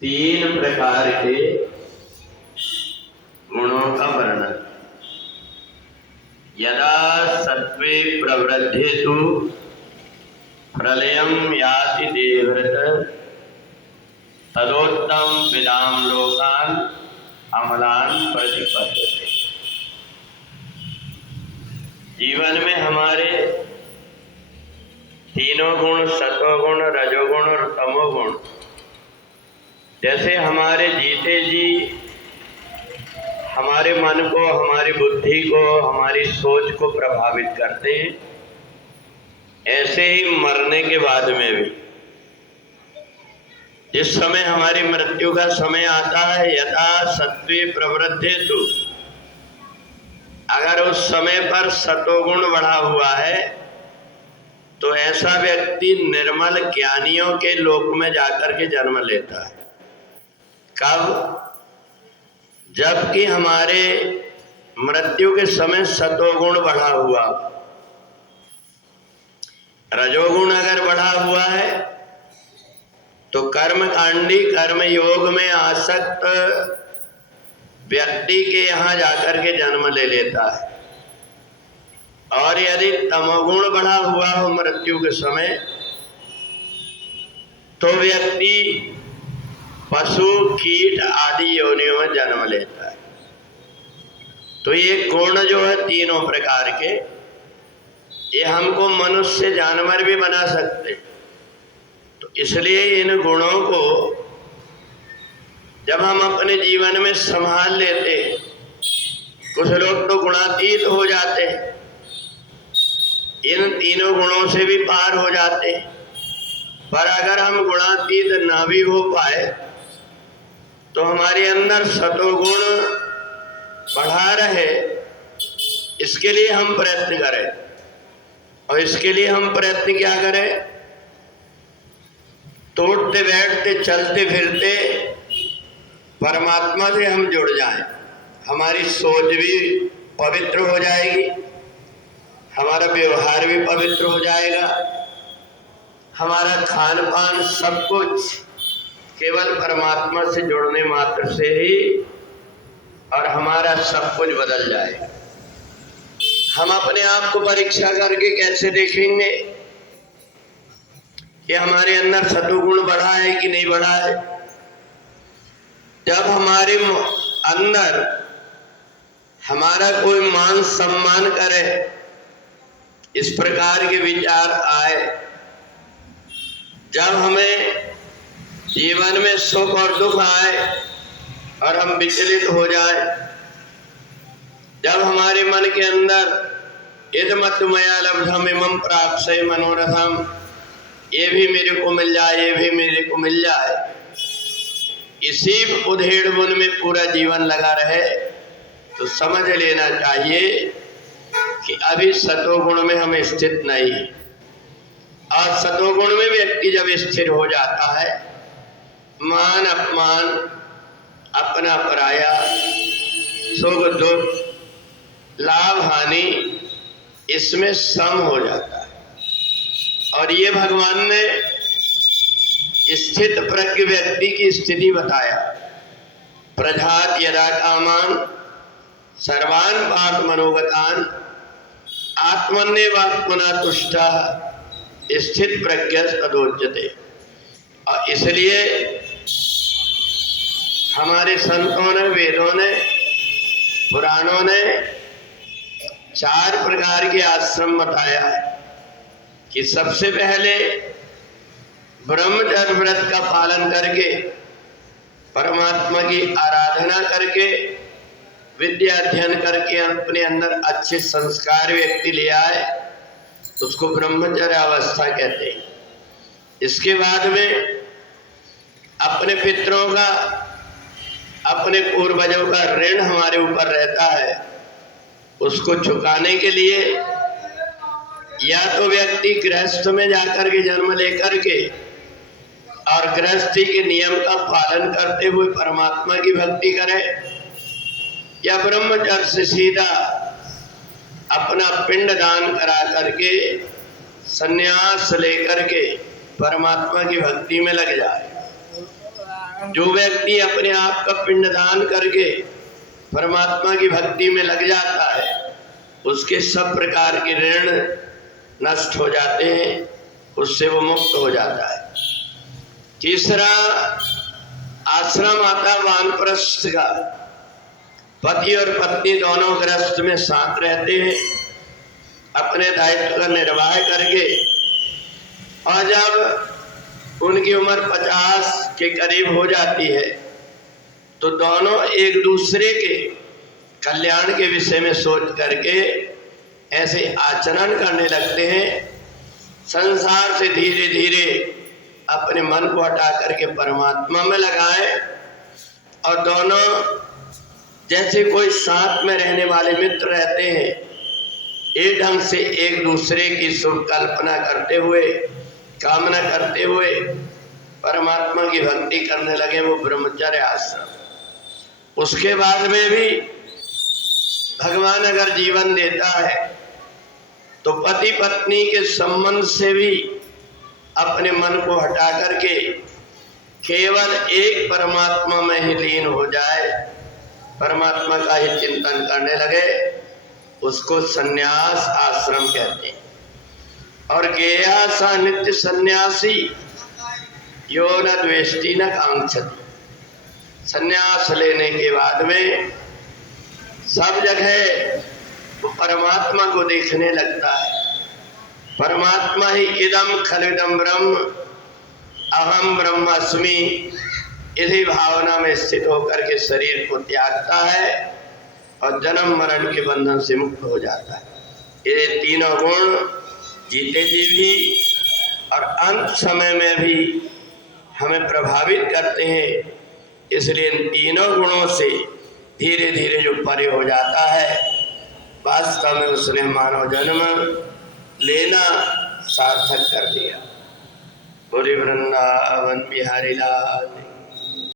तीन प्रकार के गुणों का वर्णन। यदा सत्वे प्रवृद्धेतु प्रलयं याति देवव्रत तदोत्तम विदाम लोकान अमलान प्रतिपद्यते। जीवन में हमारे तीनों गुण, सत्वगुण, रजोगुण और तमोगुण, जैसे हमारे जीते जी हमारे मन को, हमारी बुद्धि को, हमारी सोच को प्रभावित करते हैं, ऐसे ही मरने के बाद में भी जिस समय हमारी मृत्यु का समय आता है, यथा सत्वे प्रवृद्धेतु, अगर उस समय पर सतोगुण बढ़ा हुआ है तो ऐसा व्यक्ति निर्मल ज्ञानियों के लोक में जाकर के जन्म लेता है। कब? जबकि हमारे मृत्यु के समय सतोगुण बढ़ा हुआ, रजोगुण अगर बढ़ा हुआ है तो कर्मकांडी, कर्म योग में आसक्त व्यक्ति के यहाँ जाकर के जन्म ले लेता है। और यदि तमोगुण बढ़ा हुआ हो मृत्यु के समय तो व्यक्ति पशु, कीट आदि योनियों में जन्म लेता है। तो ये गुण जो है तीनों प्रकार के, ये हमको मनुष्य, जानवर भी बना सकते। तो इसलिए इन गुणों को जब हम अपने जीवन में संभाल लेते, कुछ लोग तो गुणातीत हो जाते, इन तीनों गुणों से भी पार हो जाते। पर अगर हम गुणातीत ना भी हो पाए तो हमारे अंदर सतोगुण बढ़ा रहे, इसके लिए हम प्रयत्न करें। और इसके लिए हम प्रयत्न क्या करें? तोड़ते बैठते, चलते फिरते परमात्मा से हम जुड़ जाएं। हमारी सोच भी पवित्र हो जाएगी, हमारा व्यवहार भी पवित्र हो जाएगा, हमारा खान पान सब कुछ केवल परमात्मा से जुड़ने मात्र से ही, और हमारा सब कुछ बदल जाएगा। हम अपने आप को परीक्षा करके कैसे देखेंगे कि हमारे अंदर सतोगुण बढ़ा है कि नहीं बढ़ा है? जब हमारे अंदर हमारा कोई मान सम्मान करे, इस प्रकार के विचार आए, जब हमें जीवन में सुख और दुख आए और हम विचलित हो जाए, जब हमारे मन के अंदर इदमत मया लब्धम इमं प्राप्स्ये मनोरथम, ये भी मेरे को मिल जाए, ये भी मेरे को मिल जाए, इसी उधेड़ बुन में पूरा जीवन लगा रहे, तो समझ लेना चाहिए कि अभी सतोगुण में हम स्थित नहीं है। और सतोगुण में व्यक्ति जब स्थिर हो जाता है, मान अपमान, अपना पराया, सुख दुख, लाभ हानि, इसमें सम हो जाता है। और ये भगवान ने स्थित प्रज्ञ व्यक्ति की स्थिति बताया। प्रजात यदा कामान सर्वान पाप मनोगतान आत्मन्येवात्मना तुष्टः स्थित प्रज्ञ तदोच्यते। और इसलिए हमारे संतों ने, वेदों ने, पुराणों ने 4 प्रकार के आश्रम बताया है कि सबसे पहले ब्रह्मचर्य व्रत का पालन करके, परमात्मा की आराधना करके, विद्या अध्ययन करके अपने अंदर अच्छे संस्कार व्यक्ति ले आए, उसको ब्रह्मचर्य अवस्था कहते हैं। इसके बाद में अपने पितरों का, अपने पूर्वजों का ऋण हमारे ऊपर रहता है, उसको चुकाने के लिए या तो व्यक्ति गृहस्थ में जाकर के जन्म लेकर के और गृहस्थी के नियम का पालन करते हुए परमात्मा की भक्ति करे, या ब्रह्मचर्य से सीधा अपना पिंड दान करा करके संन्यास लेकर के परमात्मा की भक्ति में लग जाए। जो व्यक्ति अपने आप का पिंडदान करके परमात्मा की भक्ति में लग जाता है, उसके सब प्रकार के ऋण नष्ट हो जाते हैं, उससे वो मुक्त हो जाता है। तीसरा आश्रम आता वानप्रस्थ का। पति और पत्नी दोनों गृहस्थ में साथ रहते हैं, अपने दायित्व का निर्वाह करके, और जब उनकी उम्र 50 के करीब हो जाती है तो दोनों एक दूसरे के कल्याण के विषय में सोच करके ऐसे आचरण करने लगते हैं, संसार से धीरे धीरे अपने मन को हटा करके परमात्मा में लगाए, और दोनों जैसे कोई साथ में रहने वाले मित्र रहते हैं, एक ढंग से एक दूसरे की शुभ कल्पना करते हुए, कामना करते हुए परमात्मा की भक्ति करने लगे। वो ब्रह्मचर्य आश्रम। उसके बाद में भी भगवान अगर जीवन देता है तो पति पत्नी के संबंध से भी अपने मन को हटा करके केवल एक परमात्मा में ही लीन हो जाए, परमात्मा का ही चिंतन करने लगे, उसको सन्यास आश्रम कहते हैं। और गेया सा नित्य सन्यासी यो न द्वेष्टि न कांक्षति। सन्यास लेने के बाद में सब जगह वो परमात्मा को देखने लगता है। परमात्मा ही इदम खलविदम ब्रह्म अहम ब्रह्मास्मि, इसी भावना में स्थित होकर के शरीर को त्यागता है और जन्म मरण के बंधन से मुक्त हो जाता है। ये तीनों गुण जीते जी भी और अंत समय में भी हमें प्रभावित करते हैं। इसलिए इन तीनों गुणों से धीरे धीरे जो परे हो जाता है, वास्तव में उसने मानव जन्म लेना सार्थक कर दिया। बोले वृंदावन बिहारी लाल।